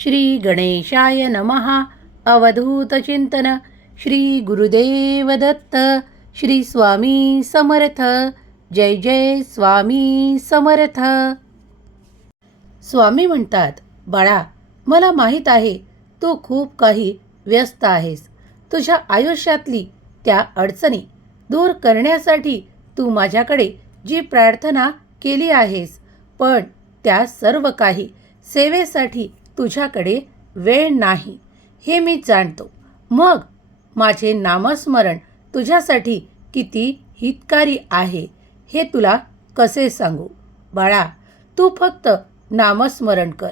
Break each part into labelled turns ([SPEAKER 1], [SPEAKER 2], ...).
[SPEAKER 1] श्री गणेशाय नमः अवधूतचिंतन श्री गुरुदेव दत्त श्री स्वामी समर्थ. जय जय स्वामी समर्थ. स्वामी म्हणतात बाळा मला माहीत आहे तू खूप काही व्यस्त आहेस. तुझ्या आयुष्यातली त्या अडचणी दूर करण्यासाठी तू माझ्याकडे जी प्रार्थना केली आहेस पण त्या सर्व काही सेवेसाठी तुझ्याकडे वेळ नाही हे मी जाणतो. मग माझे नामस्मरण तुझ्यासाठी किती हितकारी आहे हे तुला कसे सांगू? बाळा तू फक्त नामस्मरण कर.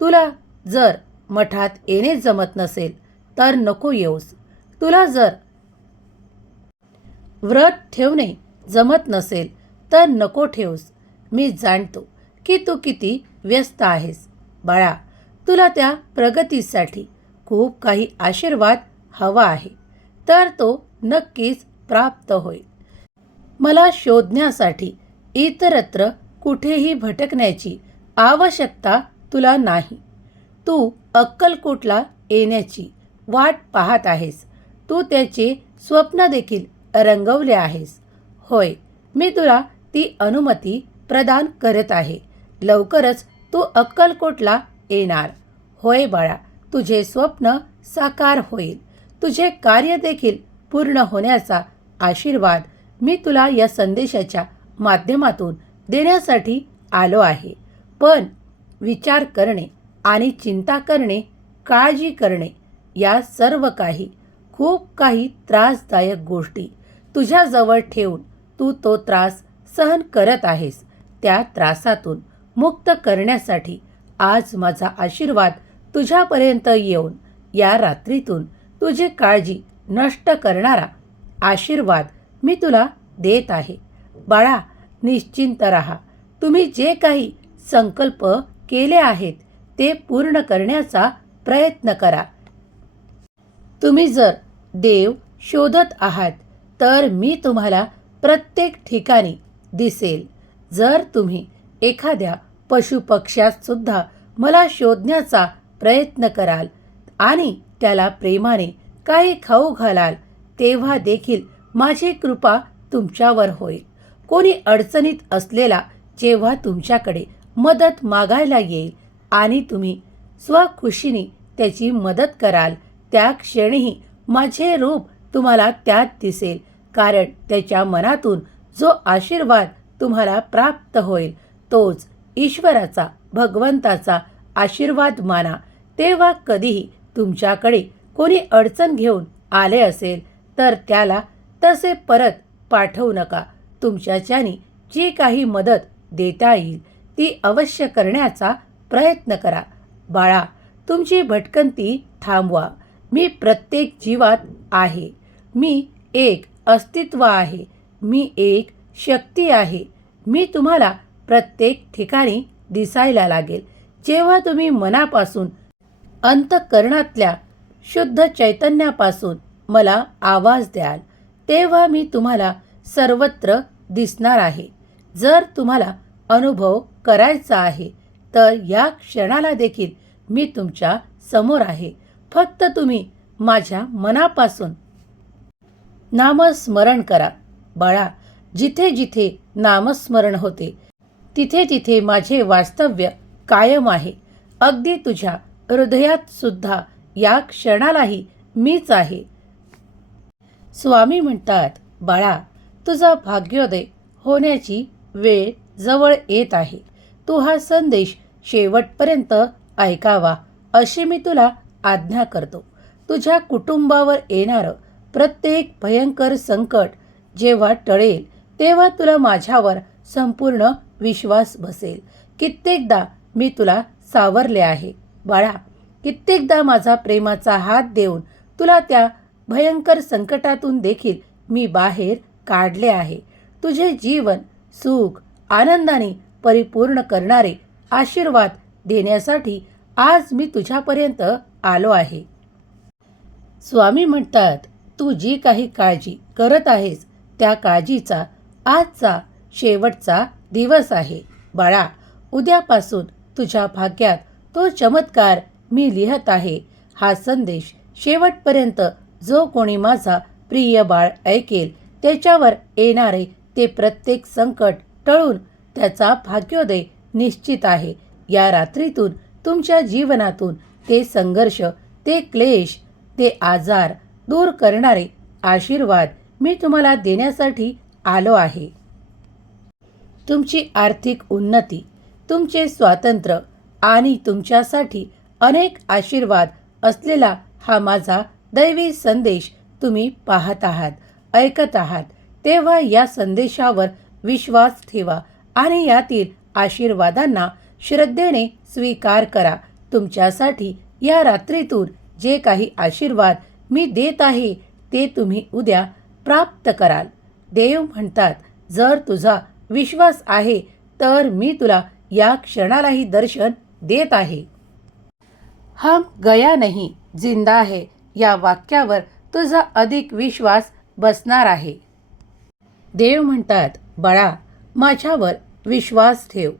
[SPEAKER 1] तुला जर मठात येणे जमत नसेल तर नको येऊस. तुला जर व्रत ठेवणे जमत नसेल तर नको ठेवूस मी जाणतो की तू किती व्यस्त आहेस. बाळा तुला त्या प्रगतीसाठी खूप काही आशीर्वाद हवा आहे तर तो नक्कीच प्राप्त होईल. मला शोधण्यासाठी इतरत्र कुठेही भटकण्याची आवश्यकता तुला नाही. तू अक्कलकोटला येण्याची वाट पाहत आहेस. तू त्याचे स्वप्न देखील रंगवले आहेस. होय मी तुला ती अनुमती प्रदान करत आहे. लवकरच तू अक्कलकोटला येणार. होय बाळा तुझे स्वप्न साकार होईल. तुझे कार्य देखील पूर्ण होण्याचा आशीर्वाद मी तुला या संदेशाच्या माध्यमातून देण्यासाठी आलो आहे. पण विचार करणे आणि चिंता करणे काळजी करणे या सर्व काही खूप काही त्रासदायक गोष्टी तुझ्याजवळ ठेवून तू तो त्रास सहन करत आहेस. त्या त्रासातून मुक्त करण्यासाठी आज माझा आशीर्वाद तुझ्यापर्यंत येऊन या रात्रीतून तुझी काळजी नष्ट करणारा आशीर्वाद मी तुला देत आहे. बाळा निश्चिंत राहा. तुम्ही जे काही संकल्प केले आहेत ते पूर्ण करण्याचा प्रयत्न करा. तुम्ही जर देव शोधत आहात तर मी तुम्हाला प्रत्येक ठिकाणी दिसेल. जर तुम्ही एखाद्या पशुपक्ष्यातसुद्धा मला शोधण्याचा प्रयत्न कराल आणि त्याला प्रेमाने काही खाऊ घालाल तेव्हा देखील माझी कृपा तुमच्यावर होईल. कोणी अडचणीत असलेला जेव्हा तुमच्याकडे मदत मागायला येईल आणि तुम्ही स्वखुशीने त्याची मदत कराल त्या क्षणीही माझे रूप तुम्हाला त्यात दिसेल कारण त्याच्या मनातून जो आशीर्वाद तुम्हाला प्राप्त होईल तोच ईश्वराचा भगवंताचा आशीर्वाद माना. तेव्हा कधीही तुमच्याकडे कोणी अडचण घेऊन आले असेल तर त्याला तसे परत पाठवू नका. तुमच्याच्यानी जी काही मदत देता येईल ती अवश्य करण्याचा प्रयत्न करा. बाळा तुमची भटकंती थांबवा. मी प्रत्येक जीवात आहे. मी एक अस्तित्व आहे. मी एक शक्ती आहे. मी तुम्हाला प्रत्येक ठिकाणी दिसायला लागेल. जेव्हा तुम्ही मनापासून अंतकरणातल्या शुद्ध चैतन्यापासून मला आवाज द्याल तेव्हा मी तुम्हाला सर्वत्र दिसणार आहे. जर तुम्हाला अनुभव करायचा आहे तर या क्षणाला देखील मी तुमच्यासमोर आहे. फक्त तुम्ही माझ्या मनापासून नामस्मरण करा. बाळा जिथे जिथे नामस्मरण होते तिथे तिथे माझे वास्तव्य कायम आहे. अगदी तुझ्या हृदयात सुद्धा या क्षणालाही मीच आहे. स्वामी म्हणतात बाळा तुझा भाग्योदय होण्याची वेळ जवळ येत आहे. तू हा संदेश शेवटपर्यंत ऐकावा अशी मी तुला आज्ञा करतो. तुझ्या कुटुंबावर येणारं प्रत्येक भयंकर संकट जेव्हा टळेल तेव्हा तुला माझ्यावर संपूर्ण विश्वास बसेल. कित्येकदा मी तुला सावरले आहे. बाळा कित्येकदा माझा प्रेमाचा हात देऊन तुला त्या भयंकर संकटातून देखील मी बाहेर काढले आहे. तुझे जीवन सुख आनंदाने परिपूर्ण करणारे आशीर्वाद देण्यासाठी आज मी तुझ्यापर्यंत आलो आहे. स्वामी म्हणतात तू जी काही काळजी करत आहेस त्या काळजीचा आजचा शेवटचा दिवस आहे. बाळा उद्यापासून तुझ्या भाग्यात तो चमत्कार मी लिहत आहे. हा संदेश शेवटपर्यंत जो कोणी माझा प्रिय बाळ ऐकेल त्याच्यावर येणारे ते प्रत्येक संकट टळून त्याचा भाग्योदय निश्चित आहे. या रात्रीतून तुमच्या जीवनातून ते संघर्ष ते क्लेश ते आजार दूर करणारे आशीर्वाद मी तुम्हाला देण्यासाठी आलो आहे. तुमची आर्थिक उन्नती तुमचे स्वातंत्र्य आणि तुमच्यासाठी अनेक आशीर्वाद असलेला हा माझा दैवी संदेश तुम्ही पाहत आहात ऐकत आहात. तेव्हा या संदेशावर विश्वास ठेवा आणि यातील आशीर्वादांना श्रद्धेने स्वीकार करा. तुमच्यासाठी या रात्रीतून जे काही आशीर्वाद मी देत आहे ते तुम्ही उद्या प्राप्त कराल. देव म्हणतात जर तुझा विश्वास आहे तर मी तुला या क्षणालाही दर्शन देत आहे. हम गया नाही जिंदा आहे या वाक्यावर तुझा अधिक विश्वास बसणार आहे. देव म्हणतात बाळा माझ्यावर विश्वास ठेव.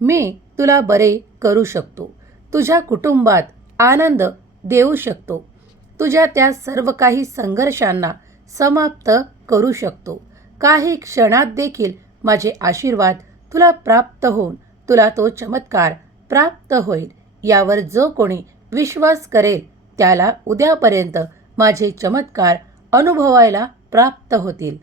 [SPEAKER 1] मी तुला बरे करू शकतो. तुझ्या कुटुंबात आनंद देऊ शकतो. तुझ्या त्या सर्व काही संघर्षांना समाप्त करू शकतो. काही क्षणात देखील माझे आशीर्वाद तुला प्राप्त होऊन तुला तो चमत्कार प्राप्त होईल. यावर जो कोणी विश्वास करेल त्याला उद्यापर्यंत माझे चमत्कार अनुभवायला प्राप्त होतील.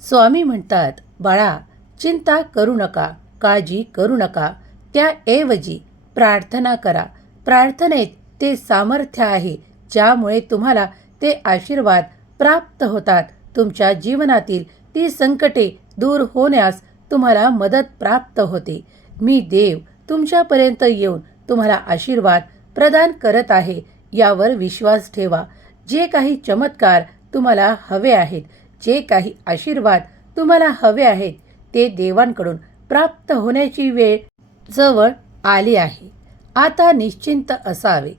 [SPEAKER 1] स्वामी म्हणतात बाळा चिंता करू नका काळजी करू नका. त्याऐवजी प्रार्थना करा. प्रार्थनेत ते सामर्थ्य आहे ज्यामुळे तुम्हाला ते आशीर्वाद प्राप्त होतात. तुमच्या जीवनातील ती संकटे दूर होण्यास तुम्हाला मदत प्राप्त होते. मी देव तुमच्यापर्यंत येऊन तुम्हाला आशीर्वाद प्रदान करत आहे यावर विश्वास ठेवा. जे काही चमत्कार तुम्हाला हवे आहेत जे काही आशीर्वाद तुम्हाला हवे आहेत ते देवांकडून प्राप्त होण्याची वेळ जवळ आली आहे. आता निश्चिंत असावे.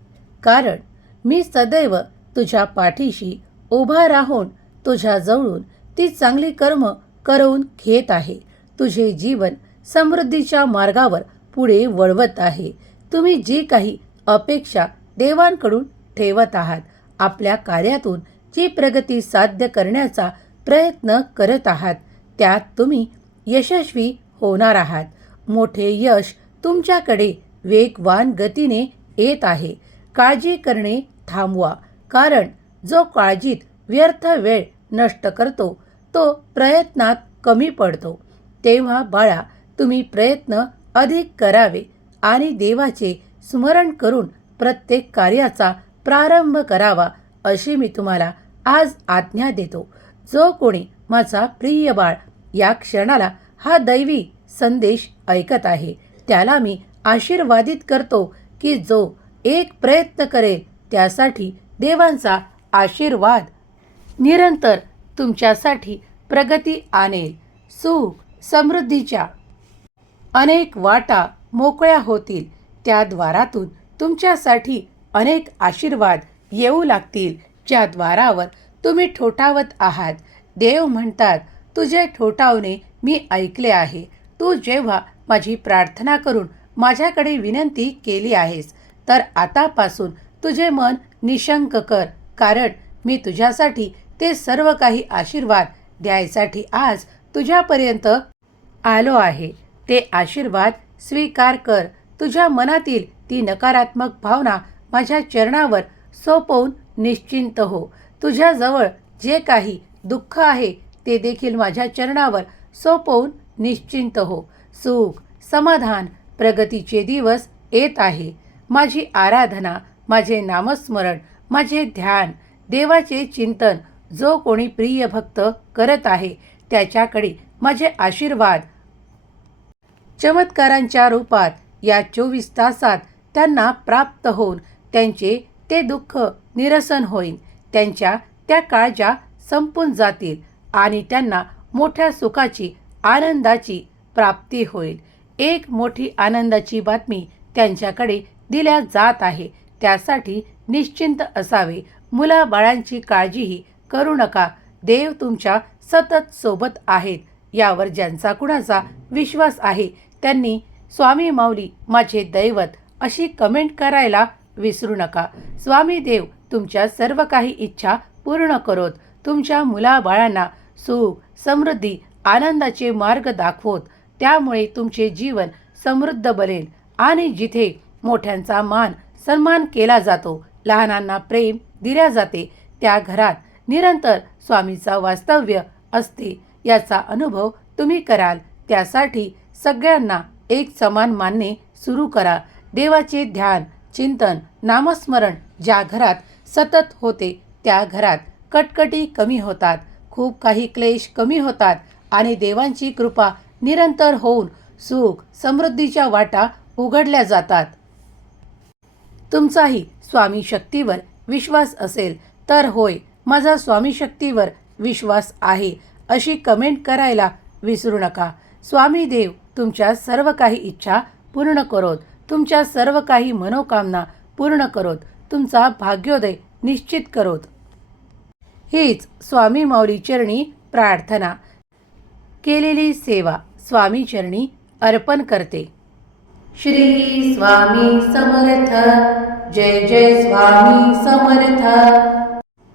[SPEAKER 1] कारण मी सदैव तुझ्या पाठीशी उभा राहून तुझ्याजवळून ती चांगली कर्म करवून घेत आहे. तुझे जीवन समृद्धीच्या मार्गावर पुढे वळवत आहे. तुम्ही जी काही अपेक्षा देवांकडून ठेवत आहात आपल्या कार्यातून जी प्रगती साध्य करण्याचा प्रयत्न करत आहात त्यात तुम्ही यशस्वी होणार आहात. मोठे यश तुमच्याकडे वेगवान गतीने येत आहे. काळजी करणे थांबवा कारण जो काळजीत व्यर्थ वेळ नष्ट करतो तो प्रयत्नात कमी पडतो. तेव्हा बाळा तुम्ही प्रयत्न अधिक करावे आणि देवाचे स्मरण करून प्रत्येक कार्याचा प्रारंभ करावा अशी मी तुम्हाला आज आज्ञा देतो. जो कोणी माझा प्रिय बाळ या क्षणाला हा दैवी संदेश ऐकत आहे त्याला मी आशीर्वादित करतो की जो एक प्रयत्न करेल त्यासाठी देवांचा आशीर्वाद निरंतर तुमच्यासाठी प्रगती आणेल. सुख समृद्धीच्या अनेक वाटा मोकळ्या होतील. त्या द्वारातून तुमच्यासाठी अनेक आशीर्वाद येऊ लागतील. ज्या द्वारावर तुम्ही ठोठावत आहात. देव म्हणतात तुझे ठोठावणे मी ऐकले आहे. तू जेव्हा माझी प्रार्थना करून माझ्याकडे विनंती केली आहेस तर आतापासून तुझे मन निशंक कर. कारण मी तुझ्यासाठी ते सर्व काही आशीर्वाद द्यायसाठी आज तुझ्यापर्यंत आलो आहे. ते आशीर्वाद स्वीकार कर. तुझ्या मनातील ती नकारात्मक भावना माझ्या चरणावर सोपवून निश्चिंत हो. तुझ्याजवळ जे काही दुःख आहे ते देखील माझ्या चरणावर सोपवून निश्चिंत हो. सुख समाधान प्रगतीचे दिवस येत आहे. माझी आराधना माझे नामस्मरण माझे ध्यान देवाचे चिंतन जो कोणी प्रिय भक्त करत आहे त्याच्याकडे माझे आशीर्वाद. चमत्कारांच्या रूपात या चोवीस तासात त्यांना प्राप्त होऊन त्यांचे ते दुःख निरसन होईल. त्यांच्या त्या काळजा संपून जातील आणि त्यांना मोठ्या सुखाची आनंदाची प्राप्ती होईल. एक मोठी आनंदाची बातमी त्यांच्याकडे दिल्या जात आहे. त्यासाठी निश्चिंत असावे. मुलाबाळांची काळजीही करू नका. देव तुमच्या सतत सोबत आहेत. यावर ज्यांचा कुणाचा विश्वास आहे त्यांनी स्वामी माऊली माझे दैवत अशी कमेंट करायला विसरू नका. स्वामी देव तुमच्या सर्व काही इच्छा पूर्ण करोत. तुमच्या मुलाबाळांना सुख समृद्धी आनंदाचे मार्ग दाखवत. त्यामुळे तुमचे जीवन समृद्ध बनेल आणि जिथे मोठ्यांचा मान सन्मान केला जातो लहानांना प्रेम दिल्या जाते त्या घरात निरंतर स्वामीचा वास्तव्य असते याचा अनुभव तुम्ही कराल. त्यासाठी सगळ्यांना एक समान मानणे सुरू करा. देवाचे ध्यान चिंतन नामस्मरण ज्या घरात सतत होते त्या घरात कटकटी कमी होतात. खूप काही क्लेश कमी होतात आणि देवांची कृपा निरंतर होऊन सुख समृद्धीच्या वाटा उघडल्या जातात. तुमचाही स्वामी शक्तीवर विश्वास असेल तर होय. माझा स्वामी शक्तीवर विश्वास आहे. अशी कमेंट करायला विसरू नका. स्वामी देव तुमच्या सर्व काही इच्छा पूर्ण करोत. तुमच्या सर्व काही मनोकामना पूर्ण करोत. तुमचा भाग्योदय निश्चित करोत. हीच स्वामी माऊली चरणी प्रार्थना. केलेली सेवा स्वामी चरणी अर्पण करते. श्री स्वामी समर्थ. जय जय स्वामी समर्थ.